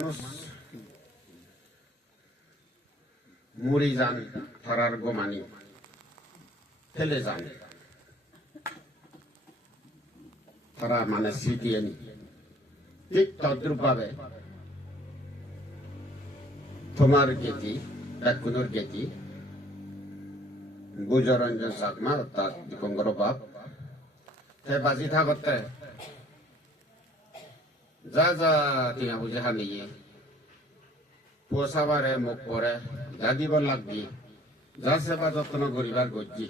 মানুষ মরে যান তারার গোমানি ফেলে যান তারা মানে স্মৃতি এনি ঠিক তদ্রুপ ভাবে তোমার গেতি ডাকুনোর গেতি গুজরঞ্জন চাকমা অর্থাৎ দীপঙ্কর বাপ তে বাজি থাকতে যা যা টিয়া বুঝে হানিয়ে পোষাবারে মুখ পরে যা দিব লাগবি যা সেবা যত্ন করিবার গজ্জি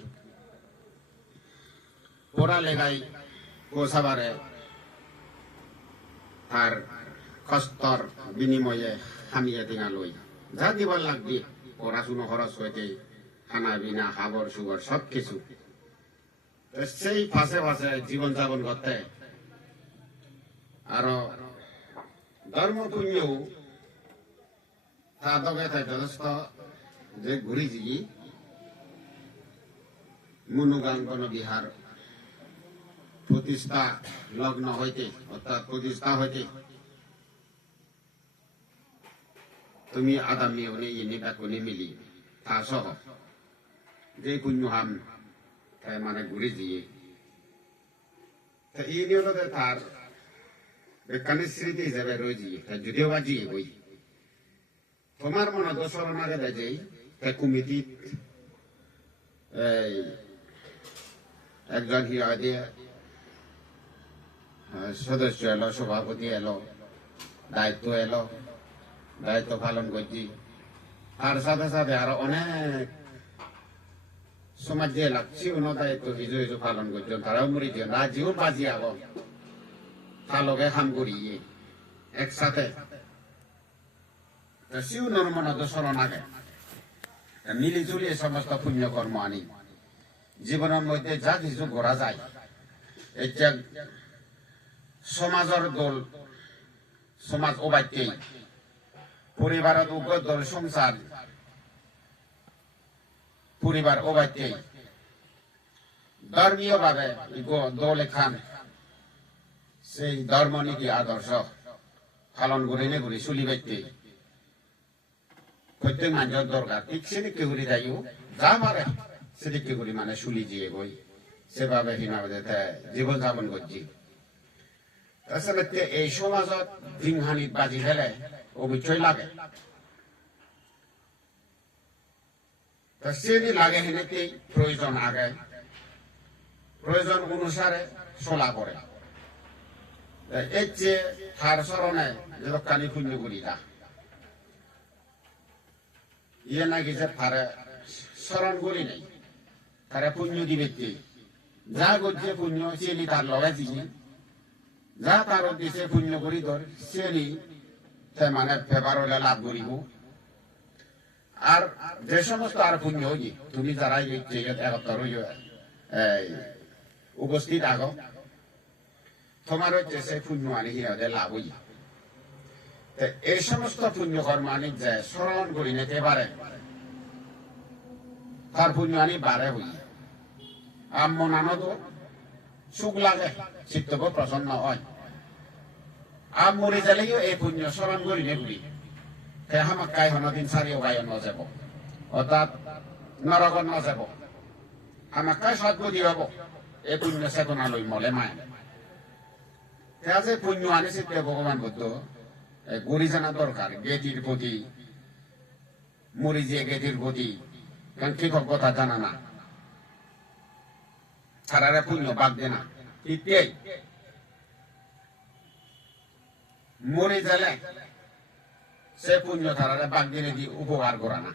পড়া লেগাই পোষাবারে তার কষ্টর বিনিময়ে হামিয়ে দিঙা লই যা দিবার লাগবি পড়াশুনো খরচ হইতে খানা বিনা খাবার সুগর সব কিছু সেই পাশে পাশে জীবন যাপন করতে আরো ধর্ম পুণ্যও তাদকে তাই যথেষ্ট যে ঘুরি জিগি মনুগাঙ্গন বিহার প্রতিষ্ঠা লগ্ন হইতে অর্থাৎ প্রতিষ্ঠা হইতে তুমি আদামি অনে ইনি ডাকুনি মিলি তা সহ যে পুণ্য হাম তাই মানে ঘুরি দিয়ে এই নিয়ে তার বেকানি স্মৃতি হিসাবে রয়ে দিয়ে যদিও বা জিয়ে বই তোমার মনে দোষর আগে দেয় তাই কমিটি একজন হিয়া দিয়ে সদস্য এলো সভাপতি এলো দায়িত্ব পালন করছি তার সাথে সাথে আরো অনেক সমাজ যে লাগছে অন্য দায়িত্ব হিজু হিজু পালন করছেন তারাও মরি দিয়ে না জীবন বাজি আগ তালকে কাম করিয়ে একসাথে শিও নর্মন দোষরণ আগে মিলি জুলি সমস্ত পুণ্য কর্ম আনি জীবনের মধ্যে যা কিছু করা যায় এটা সমাজের দল সমাজ ওবাইতেই পরিবারের উগ্র দল সংসার পরিবার ওবাইতেই ধর্মীয় ভাবে দল এখান সেই ধর্মনীতি আদর্শ পালন করে নেগুলি চলি বাইতে প্রত্যেক মানুষের দরকার ঠিক সেদিকে ঘুরি যাইও যা পারে সেদিকে ঘুরি মানে চলি দিয়ে বই সেভাবে হিনাবাদে জীবন যাপন করছি তাছাড়া এই সমাজত দিনহানিত বাজি ফেলে অবশ্যই লাগে সেদি লাগে হেনেতেই প্রয়োজন আগে প্রয়োজন অনুসারে চলা করে এই যে তার স্মরণে যতখানি পুণ্য করিতা ইয়ে নাকি যে তারে স্মরণ করি নাই তারা পুণ্য দিবে যা করছে পুণ্য চেনি তার লগাই দিয়ে যা তার উদ্দেশ্যে পুণ্য করি ধর চেনি সে মানে পেপার হলে লাভ করিব আর যে সমস্ত আর পুণ্য হই তুমি যারা একত্র উপস্থিত আগ তোমার হচ্ছে সে পুণ্য আনি হিয়াদের লাভ হই এই সমস্ত পুণ্য কর্ম আনি যে স্মরণ করি নিতে পারে তার পুণ্য আনি বারে হই আর মন আনন্দ সুখ লাগে চিত্তব প্রসন্ন হয় আর মরে যালেও এই পুণ্য স্মরণ করি নেবি আমাক কাই হনদিন সারিও গায়ন নযাব অর্থাৎ নরকন নযাব আমাক কাই সদ্গতি হব এই পুণ্য চেতনা লৈ মলে মায় যে পুণ্য আনিছে ভগবান বুদ্ধ গড়ি জানা দরকার গেতির প্রতি মরি যে গেতির প্রতি কারণ কৃতজ্ঞতা জানা না তারারে পুণ্য বাদ দে না ইত্যাই মরে গেলে সে পুণ্য তারারে বাদ দিনে দিয়ে উপকার করা না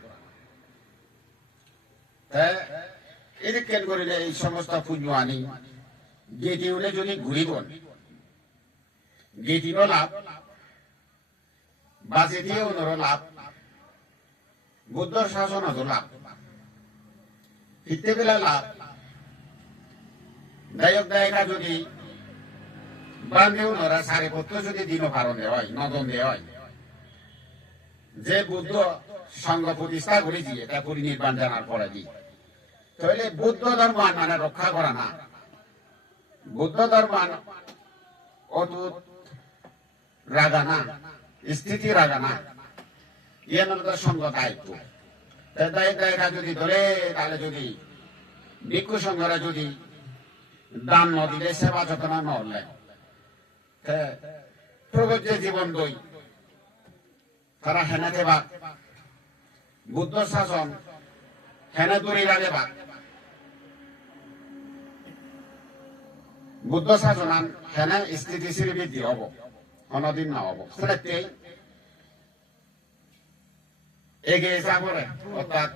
এদিক কেন করিলে এই সমস্ত পুণ্য আনি গেটি উনি যদি ঘুরিব গেটিরও লাভ বাজে দিয়ে ওনারও লাভ বুদ্ধর শাসনও লাভ ফিরতে বেলা লাভ গায়ক গায়িকা যদি বান্ধেও নরা সাড়ে পত্র যদি দিনও কারণে হয় নদন দেয় হয় যে বুদ্ধ সংঘ প্রতিষ্ঠা করেছি এটা পরিনির্বাণ জানার পরে দি তাহলে বুদ্ধ ধর্ম মানে রক্ষা করা না বুদ্ধ ধর্ম অটুট রাগা না স্থিতি রাখা না ইয়ে আমাদের সঙ্গ দায়িত্ব দায়িত্ব যদি ধরে তাহলে যদি ভিক্ষু সংঘরা যদি দান নদীতে সেবা যত্ন নহলে প্রগত যে জীবন দই তারা হেনে দেবা বুদ্ধ শাসন হেনে দূরে রাখে বা বুদ্ধ শাসন হেনে স্থিতিশীল বৃদ্ধি হব অনদিন না হব সেটাই এগিয়ে যাবরে অর্থাৎ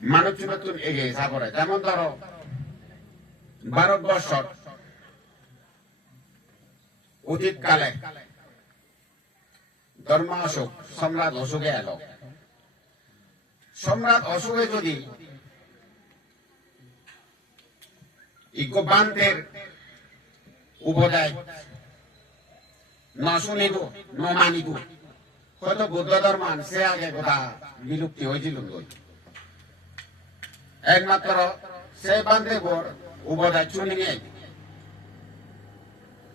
মানব জীবন এগিয়ে যাবরে যেমন ধরো ভারতবর্ষ অতীতকালে ধর্ম অশোক সম্রাট অশোকে এলো সম্রাট অশোকে যদি ইগোবান্তের উপদেয় ন শুনিব ন মানিব হয়তো বুদ্ধ ধর্ম সে আগে কথা বিলুপ্তি হয়েছিল একমাত্র সে বান্ধবর উপদেয় শুনে নিয়ে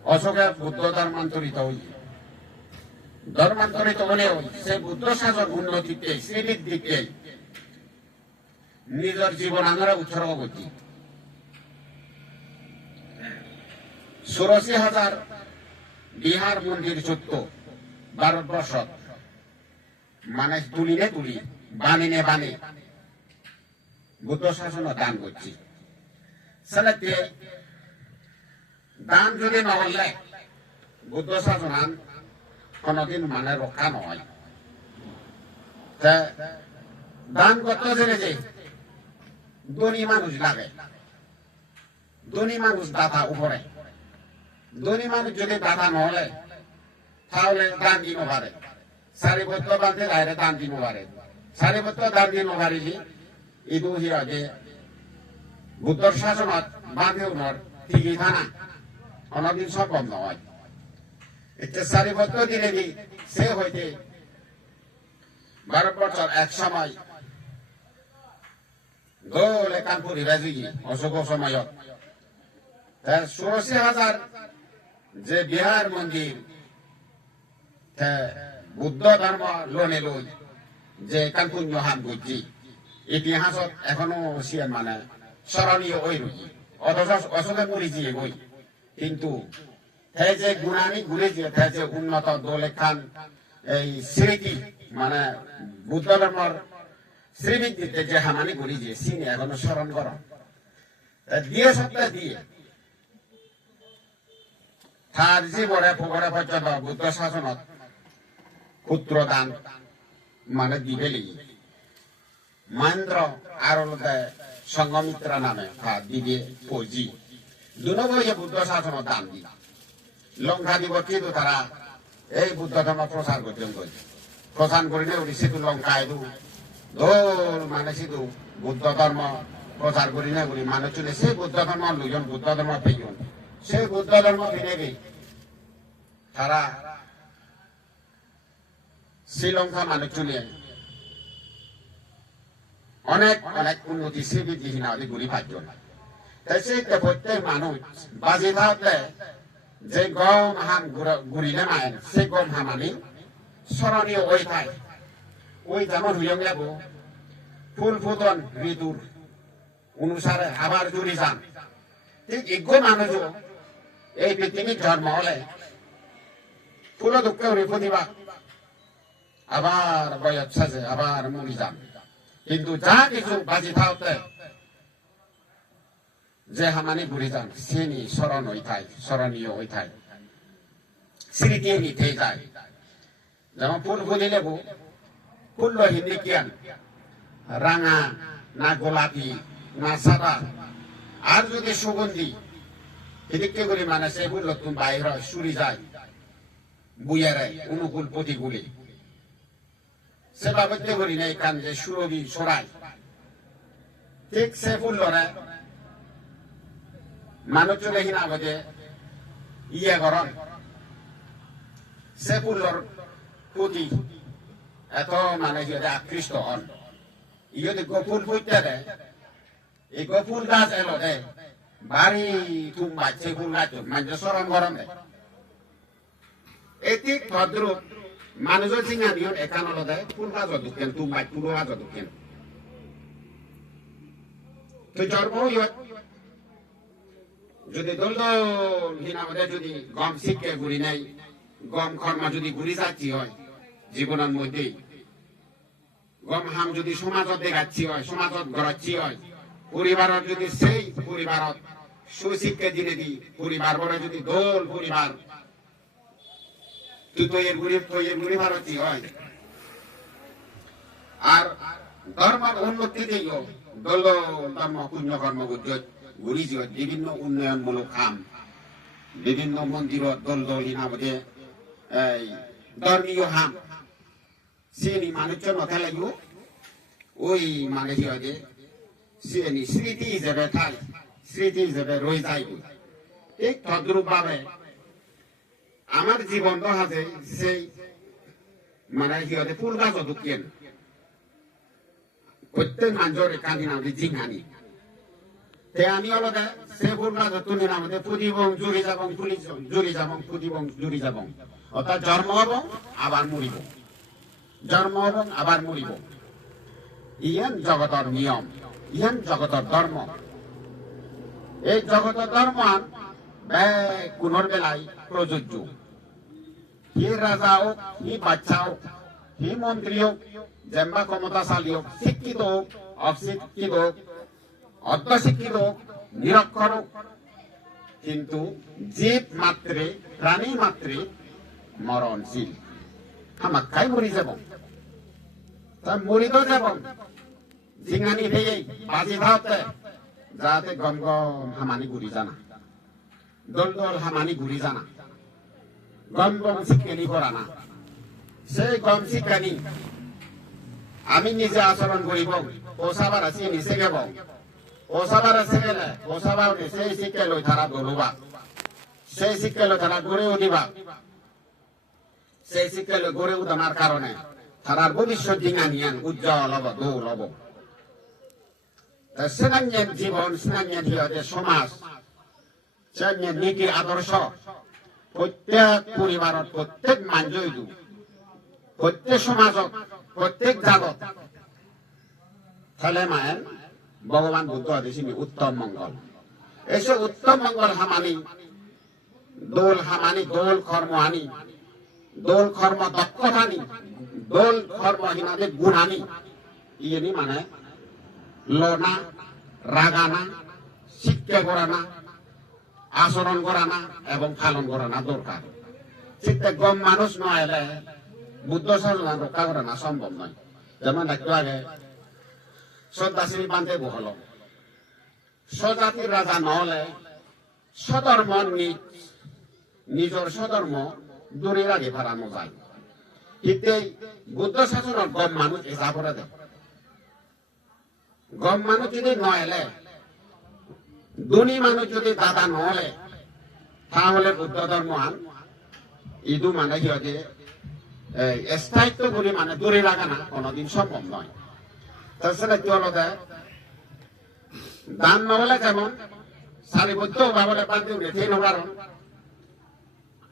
অশোকে বুদ্ধ ধর্মান্তরিত হয়েছে ধর্মান্তরিত হলেও সে বুদ্ধ শাসন উন্নতিতে শ্রীবৃদ্ধিকে নিজের জীবন আমরা উৎসর্গ করছি ৮৬,০০০ বিহার মন্দির সত্য ভারতবর্ষ মানে তুলিনে তুলি বানিনে বানে বুদ্ধ শাসন দান করছি সেটাতে দান যদি নহলে বুদ্ধ শাসন কোনদিন মানে রক্ষা নয় দান করতে জেনেছে ধনী মানুষ লাগে ধনী মানুষ দাতা উপরে ধনী মানুষ যদি দাতা নহলে তাহলে দান দিব পারে সারিবদ্ধ বান্ধে বাইরে দান দিব পারে সারিবদ্ধ দান দিব পারিলি ইদু হিয়া যে বুদ্ধর শাসনত বান্ধে উনর ঠিকই থানা কোনদিন সম্ভব নয় এটা সারিবদ্ধ দিনে সে হইতে ভারতবর্ষ এক সময় গোলে কানপুরি রাজি অশোক সময়ত ৮৬,০০০ যে বিহার মন্দির বুদ্ধ ধর্ম লোনে লই যে কানপুর হান করছি ইতিহাসত এখনো সিয়ান মানে স্মরণীয় ওই রুজি অথচ অশোকে মরিছি বই কিন্তু যে গুণানি ঘুরেছে যে উন্নত দোলে খান এই স্মৃতি মানে বুদ্ধ ধর্মর শ্রীবৃদ্ধিতে যে হামানি ঘুরিছে সিনে এখনো স্মরণ কর দিয়ে সপ্তাহ দিয়ে তার জীবনে পুকুরে পর্যন্ত বুদ্ধ শাসনত পুত্র দান মানে দিবেলি মহেন্দ্র আর সংঘমিত্র নামে দিবে পজি দুনবয়ে বুদ্ধ শাসনত দান দি লঙ্কা দিব কিন্তু তারা এই বুদ্ধ ধর্ম প্রচার করতে প্রচার করিলে উনি সিধু লঙ্কা এদু দোল মানে সিধু বুদ্ধ ধর্ম প্রচার করি না করি মানুষ চলে সেই বুদ্ধ ধর্ম দুজন বুদ্ধ ধর্ম পেয়েছেন সেই বুদ্ধ ধর্ম ফিরে তারা শ্রীলঙ্কা মানুষ চলে অনেক অনেক উন্নতি শ্রীবৃদ্ধিহীন ঘুরি পাইছেন তাই সেই প্রত্যেক মানুষ বাজি থাকলে যে গম হাম ঘুরিলে মায়েন সেই গম হামানি স্মরণীয় ওই ঠাই ওই যেমন হুইয়ং যাব ফুল ফুটন ঋতুর অনুসারে আবার জুড়ি যান ঠিক ইজ্ঞ মানুষও এই পৃথিবীর জন্ম হলে ফুল দুঃখে প্রতিভা আবার বয়স সাজে আবার মরি যান কিন্তু যা কিছু বাজি থাকতে যে হামানি ঘুরে যান সেনি স্মরণ হয়ে থাকে স্মরণীয় হয়ে থাকে স্মৃতি নিতে যায় যেমন ফুল ফুলি লেবু ফুল হিন্দি কিয়ান রাঙা না গোলাপি না সাদা আর যদি সুগন্ধি এদিকে করে মানে সেগুলো নতুন বাইর হয় সুরি যায় বুয়ারে অনুকূল প্রতিকূলে সে বাবদে করি না এখান যে সুরবি সরাই ঠিক সে ফুল লড়ে মানুষ চলে হিনা বোঝে ইয়ে গরম সে ফুলর প্রতি এত মানে যদি আকৃষ্ট হন ইয়ে গফুল ফুটতে দেয় এই গফুল গাছ এলো দে বাড়ি তুম বাচ্চে ফুল গাছ মানে স্মরণ গরম দেয় এটি ভদ্রূপ মানুষের চিঙানিয়ত একান অলদে ফুলকা যদুকেন তুমাই ফুলকা যদুকেন তো জন্ম ইয়ত যদি দল দল হিনামতে যদি গম শিক্ষে ঘুরি নাই গম কর্ম যদি ঘুরি যাচ্ছি হয় জীবনের মধ্যে গম হাম যদি সমাজত দেখাচ্ছি হয় সমাজত গড়াচ্ছি হয় পরিবারত যদি সেই পরিবারত সুশিক্ষা দিনে দি পরিবার বলে যদি দোল পরিবার তুই তৈয়ের গুড়ি ভারতী হয় আর ধর্মের উন্নতি দিও দল ধর্ম পুণ্য কর্ম ঘুরি যে বিভিন্ন উন্নয়নমূলক কাম বিভিন্ন মন্দিরত দল দল হিনামতে ধর্মীয় হাম সিনি মানুষজন নথালাগিও ওই মানে কি হয় যে সিনি স্মৃতি হিসেবে ঠাই স্মৃতি হিসেবে রয়ে যায় ঠিক তদ্রূপ ভাবে আমার জীবন হাজে সেই মানে কি হয় ফুল গাছ ঢুকিয়েন প্রত্যেক মানুষের কানি নাম জিঙানি তে আমি অলদে সে ফুল গাছ তুলি নামে পুদিবং জুড়ি যাবং জুড়ি যাবং পুদিবং জুড়ি যাবং অর্থাৎ জন্ম হব আবার মরিব জন্ম হব আবার মরিব ইহান জগতর নিয়ম ইহান জগতর ধর্ম এই জগতর ধর্ম কোনোর বেলায় প্রযোজ্য হি রাজা হোক হি বাচ্চা হোক হি মন্ত্রী হোক যেমবা ক্ষমতাশালী হোক শিক্ষিত হোক অশিক্ষিত হোক অর্ধশিক্ষিত হোক নিরক্ষর হোক কিন্তু জীব মাত্রে প্রাণী মাত্রে মরণশীল আমার খাই মরি যাব তা মরিত যাব জিঙানি ভেঙে বাজি ধাওতে যাতে গম গম হামানি ঘুরি জানা দল দল হামানি ঘুরি জানা গম গম শিক্ষানি করা না সেই গম শিক্ষানি আমি নিজে আচরণ করিব পোষাবার আছে নিচে গেব পোষাবার আছে গেলে পোষাবার সেই শিক্ষা লই তারা দলুবা সেই শিক্ষা লই তারা গড়ে উঠিবা সেই শিক্ষা লই গড়ে উঠানোর কারণে তারার ভবিষ্যৎ জিঙানিয়ান উজ্জ্বল হব দৌল হব সেনাঞ্জেন জীবন সেনাঞ্জেন হিয়তে সমাজ সেনাঞ্জেন নীতি আদর্শ প্রত্যেক পরিবারত প্রত্যেক মানুষ প্রত্যেক সমাজত প্রত্যেক জাগত তাহলে মায়ের ভগবান বুদ্ধ আদেশিনী উত্তম মঙ্গল এসে উত্তম মঙ্গল হামানি দোল কর্ম আনি দোল কর্ম দক্ষতা আনি দোল কর্ম হিনাদের গুণ আনি ইয়ে মানে লোনা রাগানা শিক্ষা করানা আচরণ করানা এবং পালন করানা দরকার চিত্তে গম মানুষ নয় বুদ্ধ শাসন রক্ষা করে না সম্ভব নয় যেমন একটু আগে শ্রদ্ধাশ্রী বান্ধে বহল স্বজাতির রাজা নহলে স্বধর্ম নিজের স্বধর্ম দূরে আগে ফেরানো যায় কিন্তু বুদ্ধ শাসনের গম মানুষ এসা করে দেয় গম মানুষ যদি নয়লে দুনি মানুষ যদি দাদা নহলে তাহলে বুদ্ধ ধর্ম আন ইদু মানে কি হয় স্থায়িত্ব বলে মানে দূরে লাগা না কোনোদিন সম্ভব নয় তাছাড়া কি হলো দান নহলে যেমন সারিবদ্ধ ভাবে বান্ধে উঠে কারণ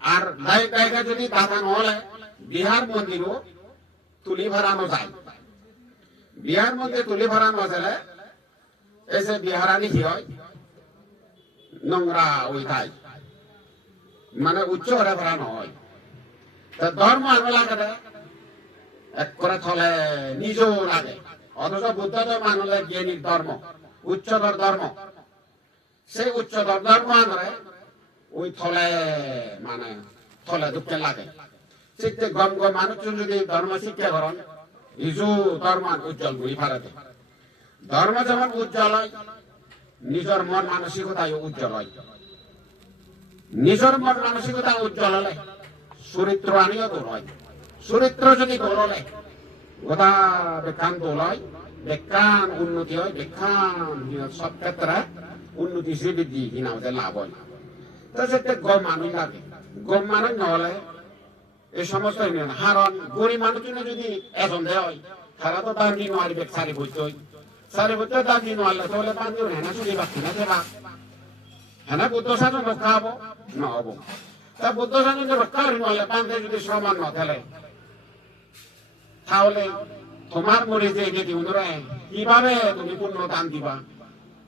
আর জায়গা যদি দাদা নহলে বিহার মন্দিরও তুলি ভরানো যায় বিহার মন্দির তুলি ভরানো গেলে এসে বিহারানি কি হয় নোংরা ওই ঠাই মানে উচ্চ হরে ভরানো হয় ধর্ম আনবে লাগে এক করে থলে নিজেও লাগে অথচ বুদ্ধ ধর্ম আনলে জ্ঞানীর ধর্ম উচ্চতর ধর্ম সেই উচ্চতর ধর্ম আনলে ওই থলে মানে থলে দুঃখে লাগে শিখতে গম গম মানুষ যদি ধর্ম শিক্ষা করেন ইজু ধর্ম উজ্জ্বল ঘুরি ফারাতে ধর্ম যেমন উজ্জ্বল হয় নিজের মন মানসিকতায় উজ্জ্বল হয় নিজের মন মানসিকতা উজ্জ্বল হলে চরিত্র আনিও দোল হয় চরিত্র যদি দোল হলে গোটা বেকান দোল হয় বেকান উন্নতি হয় বেকান সব ক্ষেত্রে উন্নতি বৃদ্ধি কিনা লাভ হয় তো সেটা গম মানুষ লাগে গম মানুষ নহলে এই সমস্ত হারণ গরিব মানুষজনে যদি এজন দেয় হয় তারা তো দাঁড়ি নোয়ারিবে সারি বইতে দাঁড়ি নোয়ারলে তাহলে পাঁচজন হেনা চুরি বাকি না দেবা হেনা বুদ্ধ শাসন রক্ষা হবো নহব তা বুদ্ধ শাসনকে রক্ষা করি নলে পান্তে যদি সমান ন তাহলে তাহলে তোমার মরে যে এটি উনরে কিভাবে তুমি পূর্ণ দান দিবা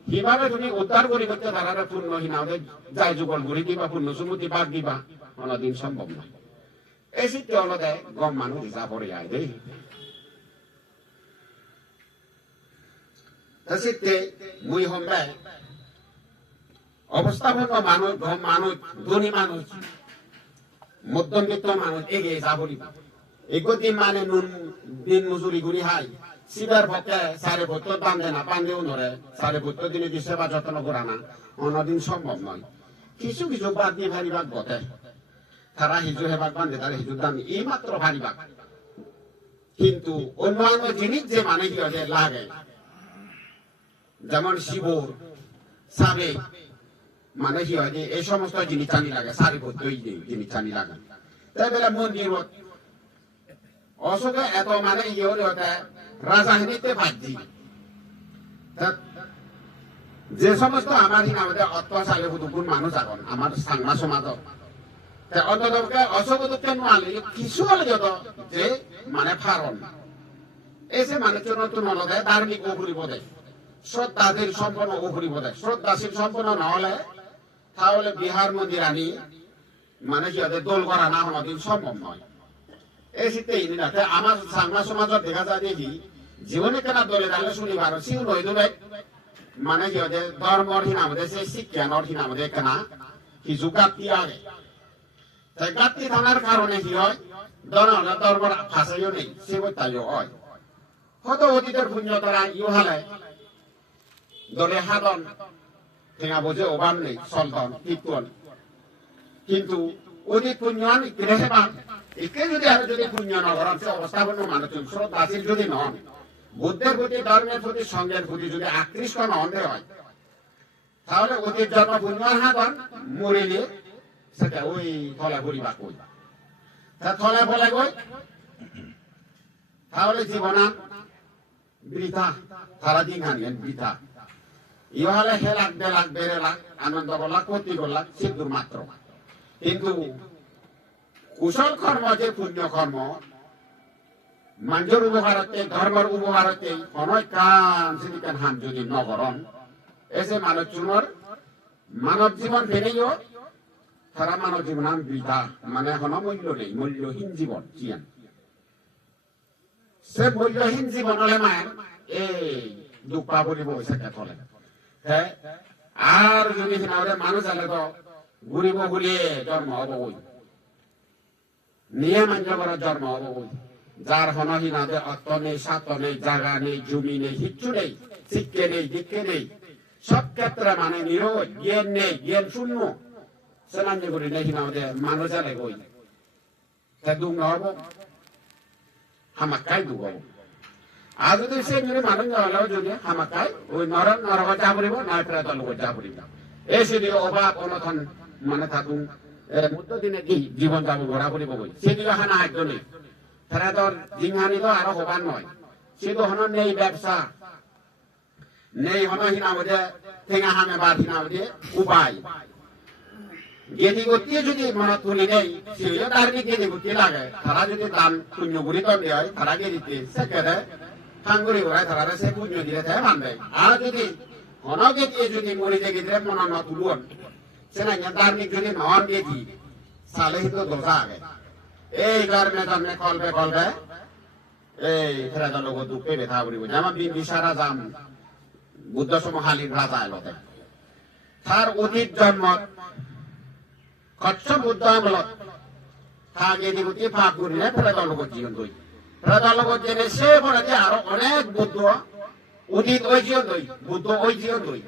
কিভাবে তুমি উদ্ধার করি করতে তারা পূর্ণহীন আমাদের যাই যুগল ঘুরি দিবা পূর্ণ সমুদ্রী বাদ দিবা কোনদিন সম্ভব নয় এই শীতে হলো দেয় গম মানুষ যা পড়ে যায় দেই শীতে মুই হমবে অবস্থাপন্ন মানুষ গম মানুষ ধনী মানুষ মধ্যবিত্ত মানুষ এগিয়ে যা পড়িবা এগোদিন মানে নুন দিন মজুরি ঘুরি হাই শিবের ভক্তে সাড়ে ৭০ দাম দেয় না পান্দেও নরে ৭৭ দিনে দি সেবা যত্ন করা না অন্যদিন সম্ভব নয় কিছু কিছু বাদ দিয়ে ভারিবাগ বটে তারা হিজু হেবাক বান্ধে তারা হিজুর দাম এই মাত্র ভারিবাগ কিন্তু অন্যান্য জিনিস যে মানে কি লাগে যেমন শিবর সাবে মানে কি হয় যে এই সমস্ত জিনিস চানি লাগে সাড়ে ৭০ জিনিস চানি লাগে তাই বেলা মন্দির অশোকে এত মানে ইয়ে হতে রাজধানীতে বাজি যে সমস্ত আমার আমাদের অত্যাচারে হুদুকুন মানুষ এখন আমার সাংমা সমাজ অন্তত অশোকে নোয়ালে কিছু হলে যত যে মানে ফারণ এসে মানে নতুন হলে ধার্মিক উপরি বোধে শ্রদ্ধাদের সম্পন্ন উপরি বোধে শ্রদ্ধাশীল সম্পন্ন নহলে তাহলে বিহার মন্দির আনি মানে কি দোল করা না কোনদিন সম্ভব নয় এই শীতে আমার সাংমা সমাজত দেখা যায় দেখি জীবনে কেনা দলে দাঁড়িয়ে শুনিবার সিও নই দলে মানে কি ধর্মর হিন আমাদের সেই শিক্ষানর হিন আমাদের কেনা কিছু গাপ্তি আগে তাই গাপ্তি থানার কারণে কি হয় ধর্মর ভাষাইও নেই সে তাইও হয় হয়তো অতীতের পুণ্য তারা ইউ হালে দলে হাদন ঠেঙা বোঝে অভাব নেই সলদন কীর্তন কিন্তু অতীত পুণ্যান গৃহে পান একে যদি আরো যদি পুণ্য নগরম সে অবস্থাপন্ন মানুষ শ্রদ্ধাশীল যদি নন বুদ্ধের প্রতি ধর্মের প্রতি সঙ্গের প্রতি যদি আকৃষ্ট নন্দে হয় তাহলে অতীত জন্ম পুণ্যান হাদন মরিলে সেটা ওই থলে পরিবার কই তা থলে বলে কই তাহলে জীবনা বৃথা সারাদিন হানিয়েন বৃথা ইহলে হে লাখ দে লাখ বেড়ে লাখ আনন্দ করলাক ক্ষতি করলাক সিদ্ধুর মাত্র কিন্তু কুশল কর্ম যে পুণ্য কর্ম মানুষের উপকারতে ধর্মের উপকারতে অনেক কান সিদিকান হান যদি নগরণ এসে মানব চুনর মানব জীবন ফেরেও তারা মানব জীবন বৃথা মানে এখনো মূল্য নেই মূল্যহীন জীবন চিয়ান সে মূল্যহীন জীবন হলে মায়ের এই দুঃখ পাবনি বসে ফলে হ্যাঁ আর যদি মানুষ আলে তো ঘুরিব ঘুরিয়ে জন্ম হব ওই নিয়ে মাঞ্জ করার জন্ম হব ওই যার হনহীন আছে অর্থ নেই সাত নেই জায়গা নেই জমি নেই কিচ্ছু নেই শিক্ষে নেই দীক্ষে নেই সব ক্ষেত্রে মানে নিরোধ জ্ঞান নেই জ্ঞান শূন্য সেনাঞ্জ করি নেই আমাদের মানুষ আলে ওই তা দুঃখ হব হামাক্কাই দুঃখ হব আর যদি সে মানুষ হলেও যদি হামাকাই ওই নরক যা পড়িব নয় প্রায় লোক যা পড়িব এই সেদিকে অভাব অনথন মানে থাকুন মধ্য দিনে কি জীবন যাবো ঘোরা পড়িব বই সেদিকে হানা একজন নেই তারা তোর জিংহানি তো আরো হবার নয় সেতো হন নেই ব্যবসা নেই হনহীন আমাদের ঠেঙা হামে বা হিনা আমাদের উপায় গেদি গতি যদি মনে তুলি নেই সেও ধার্মিক গেদি গতি লাগে তারা যদি দান শূন্য গুড়ি তন্ডে হয় তারা গেদিতে সেকেন্ডে খাঙ্গুরি ওরাই তারা সে পুণ্য দিলে তাই মানবে আর যদি অনকে দিয়ে যদি মরি যে গেদিলে মনে ন তুলুন সে না ধার্মিক যদি নন গেদি সালে কিন্তু দোষা আগে এই কারণে জন্মে কলবে কলবে এই ফেরা লোক দুঃখে ব্যথা করিব যেমন বিম্বিসারা যাম বুদ্ধ সমহালীর রাজা এলো তার অতীত জন্ম কচ্ছ বুদ্ধ আমলত থাকে দিগুতি ফাঁক করিলে ফেরা লোক জীবন দই ফেরা লোক জেনে সে বলে যে আরো অনেক বুদ্ধ অতীত ওই জীবন দই বুদ্ধ ওই জীবন দই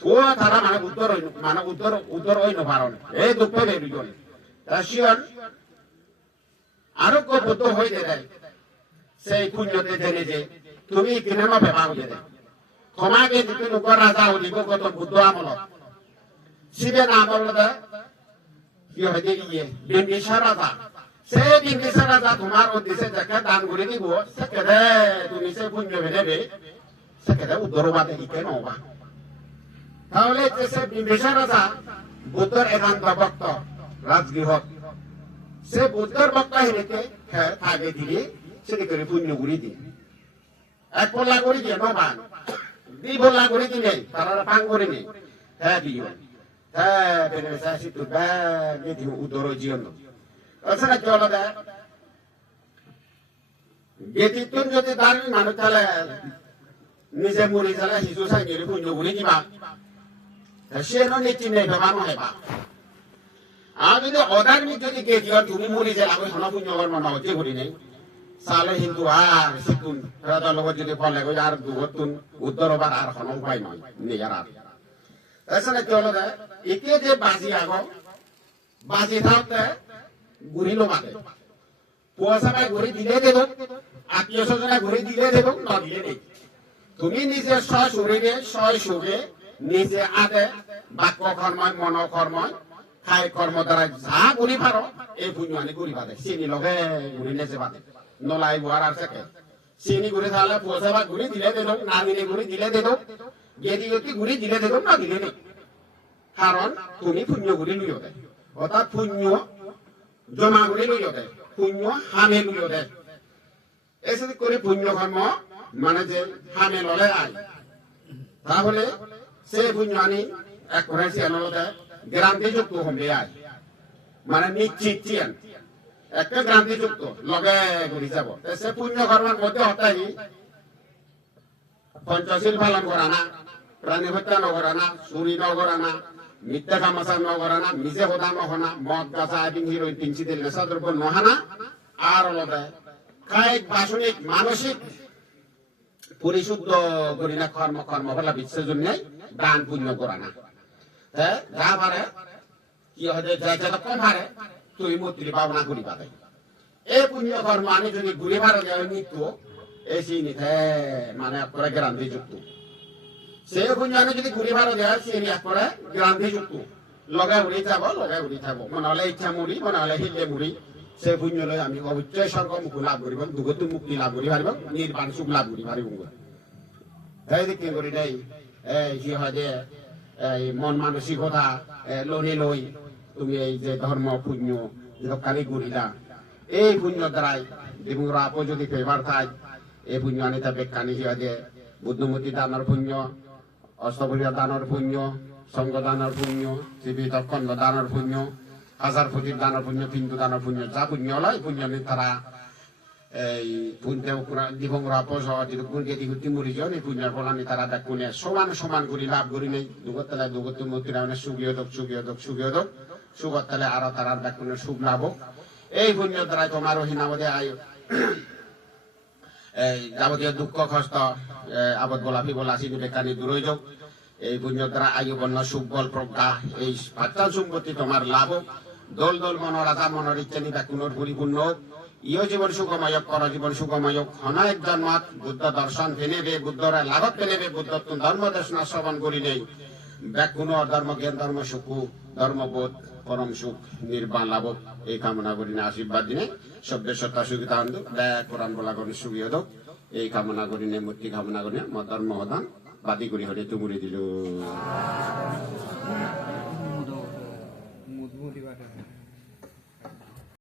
তো তারা মানে উত্তর মানে উত্তর ওই নপারণ এই দুঃখে বেরিয়ে রাশিয়ান আরোগ্য বুদ্ধ হয়ে যায় সেই পুণ্যতে জেনে যে তুমি কিনে নবে পাও যে তোমাকে দিতে লোক রাজা হলিব কত বুদ্ধ আমল শিবে না আমল কি হয়ে গিয়ে বিম্বিসার রাজা সেই বিম্বিসার রাজা তোমার উদ্দেশ্যে যাকে দান করে দিব সেকেদে তুমি সেই পুণ্য নেবে সেকেদে উত্তরবাদে ইকে নবা তাহলে সে বিম্বিসার রাজা বুদ্ধর একান্ত ভক্ত রাজগৃহত সে বুদ্ধর বক্তা হেনেকে থাকে দিলে সেটি করে পুণ্য গুড়ি দিয়ে এক পল্লা করে দিয়ে নবান দুই পল্লা করে দিলে তারা পাং করে নেই হ্যাঁ দিও হ্যাঁ বেড়ে সিটু ব্যাগ দিয়ে উদর জীবন আসলে কি হলো দেখ গেতিতুন যদি দাঁড়ি মানুষ তাহলে নিজে মরি তাহলে হিজু সাইকেল পুণ্য গুড়ি দিবা সে নিচি নেই বেমান হেবা আর যদি অধার্মিক যদি কে দিও তুমি মরি যায় আমি হন পুণ্য কর্ম না হচ্ছে করি নেই সালে হিন্দু আর সিতুন রাজার লগত যদি ফলে গই আর দুগতুন উত্তর হবার আর হন উপায় নয় নিজের আর তাছাড়া কি হলো একে যে বাজি আগো বাজি থাকতে গুড়ি লো মাতে পুয়াশাবাই ঘুরে দিলে দেব আত্মীয় স্বজনা ঘুরে দিলে দেব না দিলে নেই তুমি নিজে শরীরে সুখে নিজে আদে বাক্য কর্ময় মন কর্ময় খাই কর্ম দ্বারা যা ঘুরি পারো এই পুণ্য আনি ঘুরি পাতে চিনি লগে ঘুরি নেচে পাতে নলাই বুয়ার আর থাকে চিনি ঘুরে তাহলে পুয়াশাবাই ঘুরি দিলে দেব না দিলে ঘুরি দিলে দেব গেদি গতি ঘুরি দিলে দেব না দিলে নেই কারণ তুমি পুণ্য ঘুরি লইও দেয় অর্থাৎ পুণ্য জমা ঘুরি লইও দেয় পুণ্য হামে লইও দেয় এসে করে পুণ্য কর্ম মানে যে হামে ললে আয় তাহলে সে পুণ্য আনি এক করে সে আনলতে গ্রান্তি যুক্ত হবে আয় মানে নিশ্চিত চিয়ান একটা গ্রান্তি যুক্ত লগে ঘুরি যাব সে পুণ্য কর্মের মধ্যে হতাই পঞ্চশীল পালন করা না প্রাণী হত্যা নকরা না চুরি নকরা না মিথ্যা কামাচা নকরা না নিজে হতা নহনা মদ গাছা আদি হিরোইন তিনশি দিল নেশা দ্রব্য নহানা আর অলতে কায়িক বাসনিক মানসিক পরিশুদ্ধ করি না কর্ম ফলা বিশ্বের জন্য দান পুণ্য করা না যা পারে কি হয় যা কম পারে তুই মূর্তি পাওনা করি পাবে এই পুণ্য কর্ম আনি যদি ঘুরে ভাড়া দেওয়া নিত্য এসি নিতে মানে করে গ্রান্তি যুক্ত সে পুণ্য আনি যদি ঘুরে ভাড়া দেওয়া সে করে গ্রান্তি যুক্ত লগাই উড়ি যাব মনে হলে ইচ্ছা মুড়ি মনে হলে হিলে মুড়ি সে পুণ্য লই আমি অবশ্যই স্বর্গ মুখ লাভ করিব দুগত মুক্তি লাভ করি পারিব নির্বাণ সুখ লাভ করি পারিব তাই দেখি করি নাই কি হয় যে এই মন মানসিকতা লনি লই তুমি এই যে ধর্ম পুণ্য যেখানে করিলা এই পুণ্য দ্বারাই দিবুরা আপো যদি পেবার থাই এই পুণ্য আনিতা বেকানি হিয়া যে বুদ্ধমূর্তি দানের পুণ্য অষ্টভূজা দানের পুণ্য সঙ্গ দানের পুণ্য জীবিত খণ্ড দানের পুণ্য হাজার ফুটির দানের পুণ্য বিন্দু দানের পুণ্য যা পুণ্য লয় পুণ্য নি তারা এই পুণ্য দিবংরা পজ যদি গুণকে দিগুতি মরি যাও এই পুণ্যের ফলানি তারা দেখুন সমান করি লাভ করি নেই দুগতলে দুগত মূর্তিরা মানে সুগীয় দক সুগতলে আরো তারা দেখুন সুখ লাভ এই পুণ্য দ্বারা তোমার হিনাবদে আয় এই যাবতীয় দুঃখ কষ্ট আবদ গোলাপি গোলাসি বেকানি দূরই যাও এই পুণ্য দ্বারা আয়ু বন্য সুখ বল প্রজ্ঞা এই পাঁচটা সম্পত্তি তোমার লাভ দোল দোল মন রাজা মনের ইচ্ছা নিতা কুনোর পরিপূর্ণ ইয় জীবন সুখময় পর জীবন সুখময় অনেক জন্মাত বুদ্ধ দর্শন ফেনেবে বুদ্ধরা লাভত ফেনেবে বুদ্ধ ধর্ম দর্শন শ্রবণ করি নেই ব্যাকুণ ধর্ম জ্ঞান ধর্ম সুখ ধর্মবোধ পরম সুখ নির্বাণ লাভ এই কামনা করি না আশীর্বাদ দিনে শব্দের সত্তা সুখিতা আনন্দ ব্যাগ কোরআন বলা করি সুবিধ এই কামনা করি নে মূর্তি কামনা করি মত ধর্ম হদান বাদি করি হলে তুমুরি দিল